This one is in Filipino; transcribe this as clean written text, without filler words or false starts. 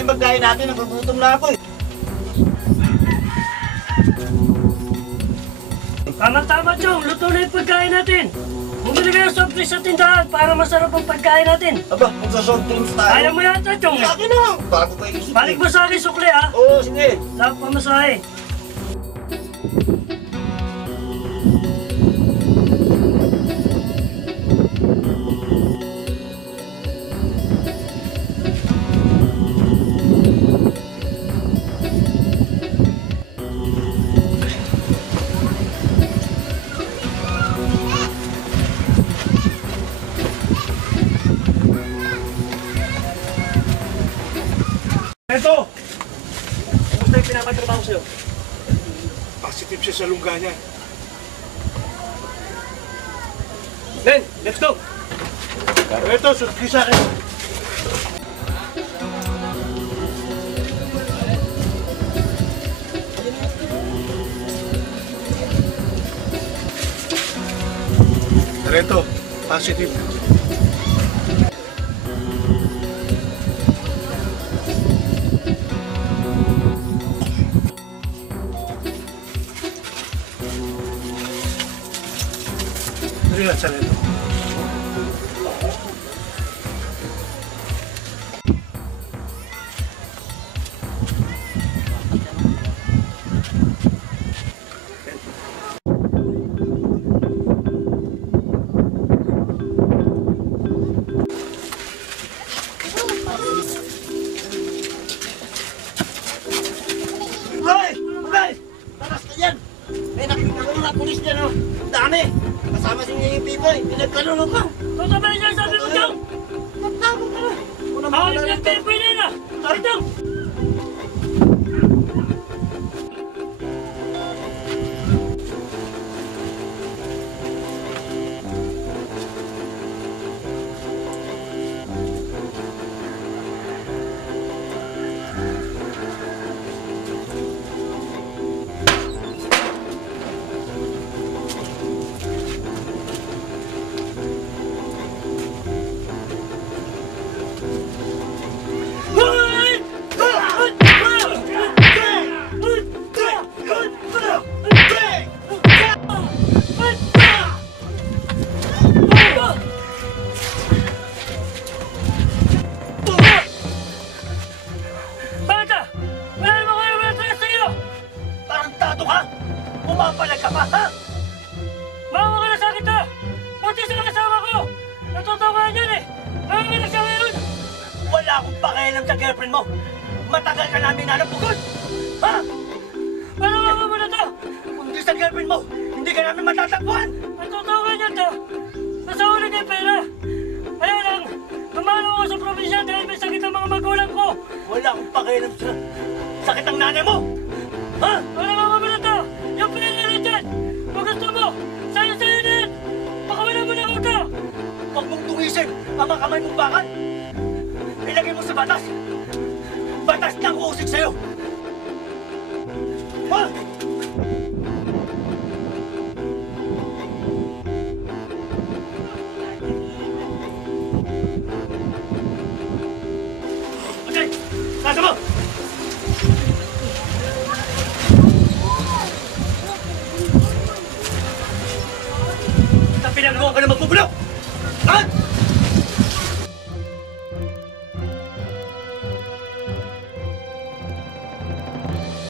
yung pagkain natin. Nagugutom na ako eh. Tama-tama, Chong. Luto na yung pagkain natin. Bumili kayo ng soft drinks sa tindahan para masarap ang pagkain natin. Aba, kung sa soft drinks tayo. Kaya mo yata, Chong. Akin na. Bago pa isip. Balik mo sa akin, sukli, ha? Oo, sige. Lahat pa masahe. Ito! Kumusta yung pinapatrabaho sa'yo? Positive siya sa lungga niya. Len, let's go! Ito, sutki sa akin. Ito, positive. Relax lang ito. Hoy! Hoy! Taras ka yan! May nakita ko na pulis dyan, oh. Dami! Kasama si Pipoy. Pinagkalunod ka. Totoo ba niya sabi mo, Chong? Magtamo ka na. Hawak ng tempo na yun, ha? Sorry, Chong! Tarantado ka? Pumapalag ka pa, ha? Mawa ka na sa akin, ta! Buti sa kasama ko! Natutuwa yun, eh! Nanganganak siya ngayon! Wala akong pakialam sa girlfriend mo. Matagal ka namin nanapugod. Ha? Paano mama mo na to? Kung di sa girlfriend mo, hindi ka namin matatagpuan. Natutuwa niya to! Nasawa na niya yung pera! Ayaw lang! Lumalo ako sa probinsya dahil may sakit ang mga magulang ko! Wala akong pakialam sa sakit ng nanay mo. Ha? Paano mama mo na to? Yung pera na dyan! Kung gusto mo, sa'yo-sa'yo na yan! Pakawalan mo na ako to! Huwag mong tuwisin ang mga kamay mong bakal. Ilagay mo sa batas. Batas ng usik sa'yo.